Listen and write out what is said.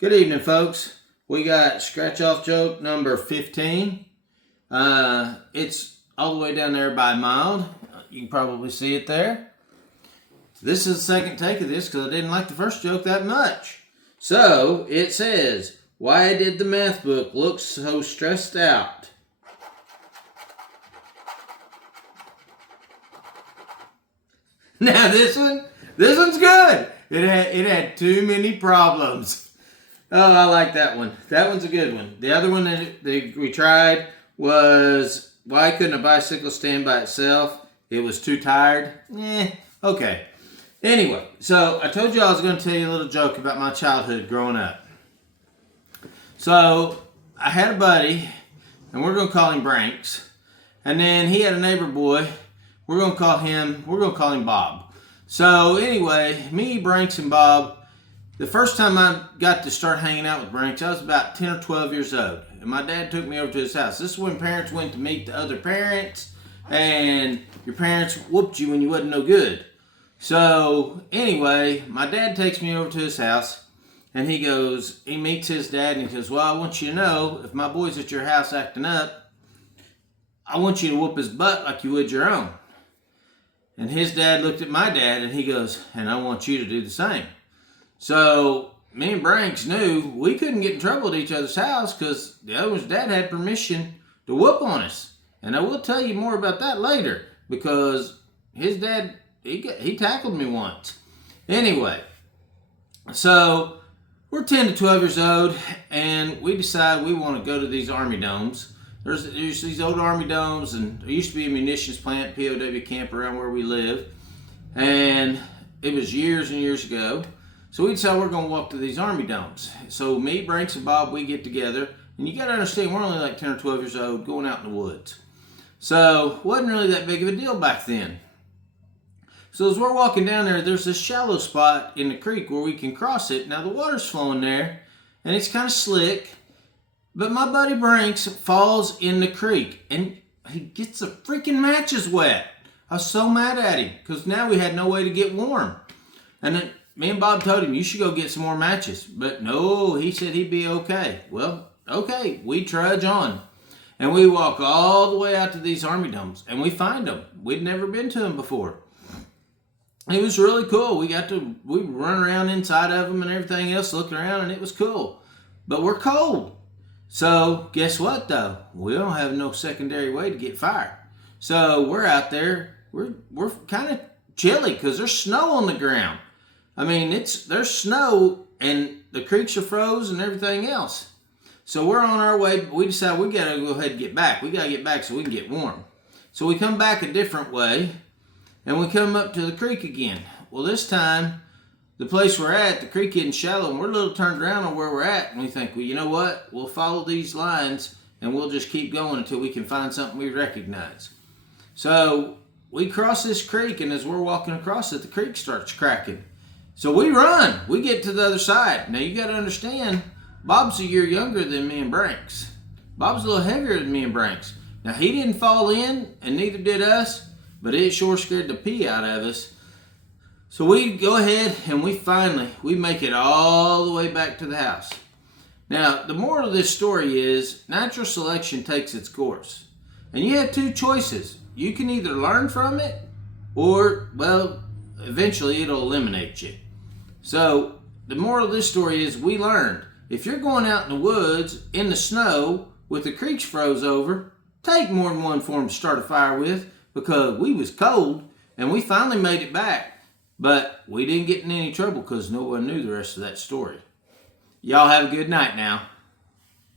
Good evening, folks. We got scratch off joke number 15. It's all the way down there by Mild. You can probably see it there. This is the second take of this because I didn't like the first joke that much. So it says, why did the math book look so stressed out? Now this one's good. It had too many problems. Oh, I like that one. That one's a good one. The other one that we tried was, why couldn't a bicycle stand by itself? It was too tired. Okay. Anyway, so I told you I was going to tell you a little joke about my childhood growing up. So I had a buddy, and we're going to call him Branks. And then he had a neighbor boy. We're going to call him Bob. So anyway, me, Branks, and Bob, the first time I got to start hanging out with Branks, I was about 10 or 12 years old. And my dad took me over to his house. This is when parents went to meet the other parents, and your parents whooped you when you wasn't no good. So anyway, my dad takes me over to his house, and he meets his dad, and he goes, well, I want you to know, if my boy's at your house acting up, I want you to whoop his butt like you would your own. And his dad looked at my dad, and he goes, and I want you to do the same. So me and Branks knew we couldn't get in trouble at each other's house because the other one's dad had permission to whoop on us. And I will tell you more about that later because his dad, he tackled me once. Anyway, so we're 10 to 12 years old and we decide we want to go to these Army domes. There's these old Army domes, and there used to be a munitions plant, POW camp around where we live. And it was years and years ago. So we decided we're going to walk to these Army domes. So me, Branks, and Bob, we get together. And you got to understand, we're only like 10 or 12 years old going out in the woods. So it wasn't really that big of a deal back then. So as we're walking down there, there's this shallow spot in the creek where we can cross it. Now the water's flowing there, and it's kind of slick. But my buddy Branks falls in the creek, and he gets the freaking matches wet. I was so mad at him because now we had no way to get warm. And then me and Bob told him, you should go get some more matches. But no, he said he'd be okay. Well, okay, we trudge on. And we walk all the way out to these Army domes. And we find them. We'd never been to them before. It was really cool. We run around inside of them and everything else, looking around, and it was cool. But we're cold. So guess what, though? We don't have no secondary way to get fire. So we're out there. We're kind of chilly because there's snow on the ground. I mean, there's snow and the creeks are froze and everything else. So we're on our way. We decide we got to go ahead and get back. We got to get back so we can get warm. So we come back a different way and we come up to the creek again. Well, this time, the place we're at, the creek isn't shallow, and we're a little turned around on where we're at. And we think, well, you know what? We'll follow these lines and we'll just keep going until we can find something we recognize. So we cross this creek, and as we're walking across it, the creek starts cracking. So we run. We get to the other side. Now you got to understand, Bob's a year younger than me and Branks. Bob's a little heavier than me and Branks. Now he didn't fall in, and neither did us, but it sure scared the pee out of us. So we go ahead and we make it all the way back to the house. Now the moral of this story is natural selection takes its course. And you have two choices. You can either learn from it or, well, eventually it'll eliminate you. So the moral of this story is we learned. If you're going out in the woods, in the snow, with the creeks froze over, take more than one form to start a fire with, because we was cold and we finally made it back. But we didn't get in any trouble because no one knew the rest of that story. Y'all have a good night now.